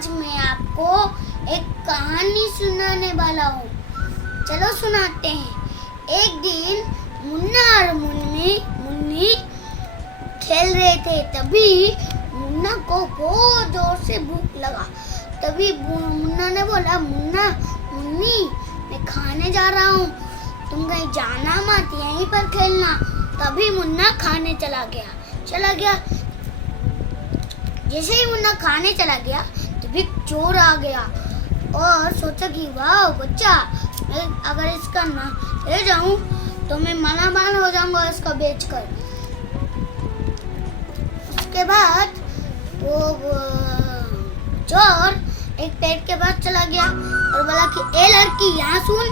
आज मैं आपको एक कहानी सुनाने वाला हूँ। चलो सुनाते हैं। एक दिन मुन्ना और मुन्नी खेल रहे थे। तभी मुन्ना को बहुत जोर से भूख लगा। तभी मुन्ना ने बोला, मुन्नी मैं खाने जा रहा हूँ, तुम कहीं जाना मत, यहीं पर खेलना। तभी मुन्ना खाने चला गया। जैसे ही मुन्ना खाने चला गया तभी चोर आ गया और सोचा कि वाह बच्चा, मैं अगर इसका ना ले जाऊं तो मैं मालामाल हो जाऊंगा इसका बेचकर। उसके बाद वो चोर एक पेड़ के पास चला गया और बोला कि ए लड़की यहाँ सुन।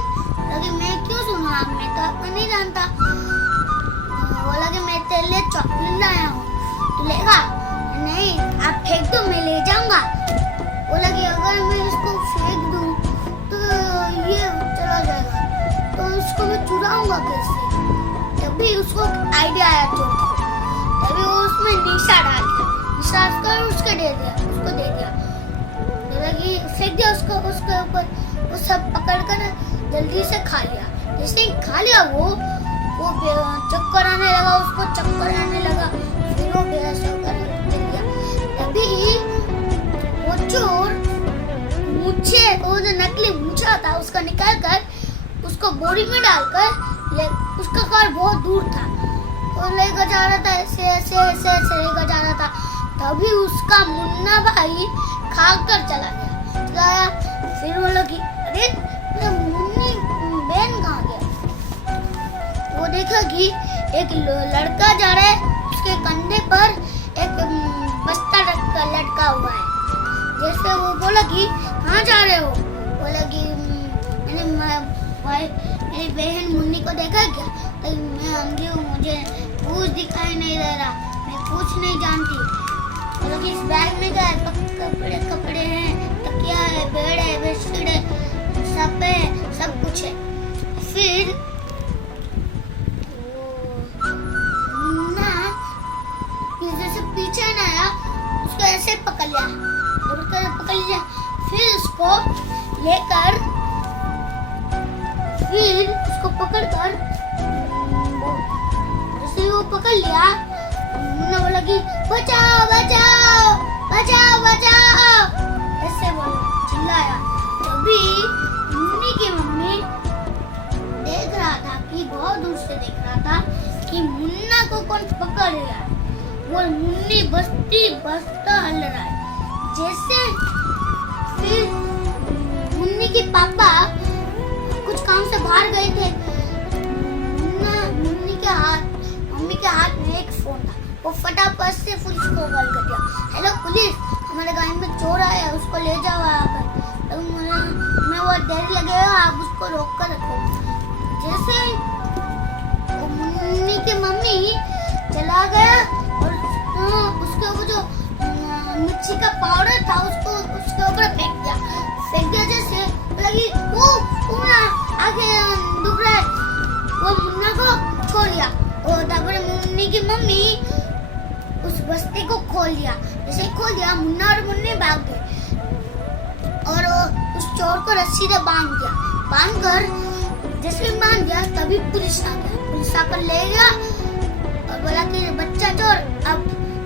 लगे मैं क्यों सुना, मैं तो आपको नहीं जानता। बोला कि मैं तेरे लिए चॉकलेट लाया हूँ, तू लेगा? नहीं, आप फेंक दो, मैं ले जाऊंगा। बोला कि अगर मैं इसको फेंक दूं तो ये चला जाएगा, तो इसको मैं चुराऊंगा कैसे? तभी उसको आइडिया आया चोर को। तभी वो उसमें निशा डाल दिया, निशा उसको दे दिया। बोला कि फेंक दिया उसके ऊपर। वो सब पकड़कर जल्दी से खा लिया। जैसे ही खा लिया वो चक्कर आने लगा, उसको चक्कर आने लगा। फिर वो बेहोश होकर गिर गया। तभी वो चोर वो जो नकली मूछा था उसका निकाल कर उसको बोरी में डालकर, उसका घर बहुत दूर था, वो लेकर जा रहा था, ऐसे लेकर जा रहा था। तभी उसका मुन्ना भाई खाकर चला गया। फिर वो लोग अरे मुन्नी बहन कहाँ गया? वो देखा कि एक लड़का जा रहा है, उसके कंधे पर एक बस्ता लटका हुआ है। जैसे वो बोला कि कहाँ जा रहे हो? बोला कि मेरी बहन मुन्नी को देखा क्या? तो मैं अंधी हूँ, मुझे कुछ दिखाई नहीं दे रहा, मैं कुछ नहीं जानती। बोला कि इस बैग में क्या है? कपड़े हैं, तकिया है, बेड है, बेडशीट है, सब कुछ है। फिर पीछे न आया, उसको ऐसे पकड़ लिया। फिर उसको पकड़कर जैसे वो पकड़ लिया, मुन्ना बोला कि बचाओ बचाओ बचाओ बचाओ, ऐसे बोला, चिल्लाया। तभी मुन्नी की मम्मी बहुत दूर से देख रहा था कि मुन्ना को कौन पकड़ रहा है। वो मुन्नी बस्ता हल रहा है। जैसे फिर मुन्नी के पापा कुछ काम से बाहर गए थे। मम्मी के हाथ में एक फोन था। वो फटाफट से पुलिस को कॉल कर दिया, हेलो पुलिस, हमारे गांव में चोर आया है, उसको ले जाओ यहाँ पर। तो मैं वो देर लगेगा, आप उसको रोक कर रखो। जैसे मुन्नी की मम्मी चला गया और उसके ऊपर जो मिर्ची का पाउडर था उसको उसके ऊपर फेंक दिया। जैसे लगी वो आगे दुख रहा है, वो मुन्ना को खोल लिया। और तब मुन्नी की मम्मी उस बस्ते को खोल दिया। जैसे खोल दिया, मुन्ना और मुन्नी भाग गए और उस चोर को रस्सी से बांध दिया। तभी पुलिस आ गया। पुलिस आकर ले गया और बोला कि बच्चा चोर, अब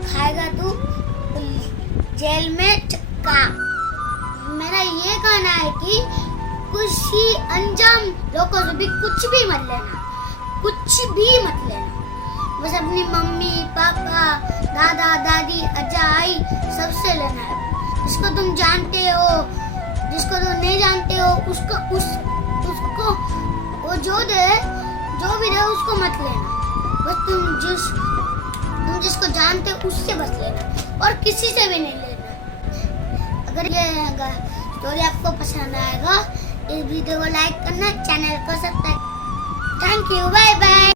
खाएगा तू जेल में चक्का। मेरा ये कहना है कि कुछ ही अंजाम लोगों से भी कुछ भी मत लेना। बस अपनी मम्मी पापा दादा दादी अज्जा आई सबसे लेना है। जिसको तुम जानते हो, जिसको तुम नहीं जानते हो, उसको वो जो भी दे उसको मत लेना। बस तुम जिसको जानते हो उससे बस लेना और किसी से भी नहीं लेना। अगर ये स्टोरी आपको पसंद आएगा, इस वीडियो को लाइक करना, चैनल को subscribe. Thank you, bye bye.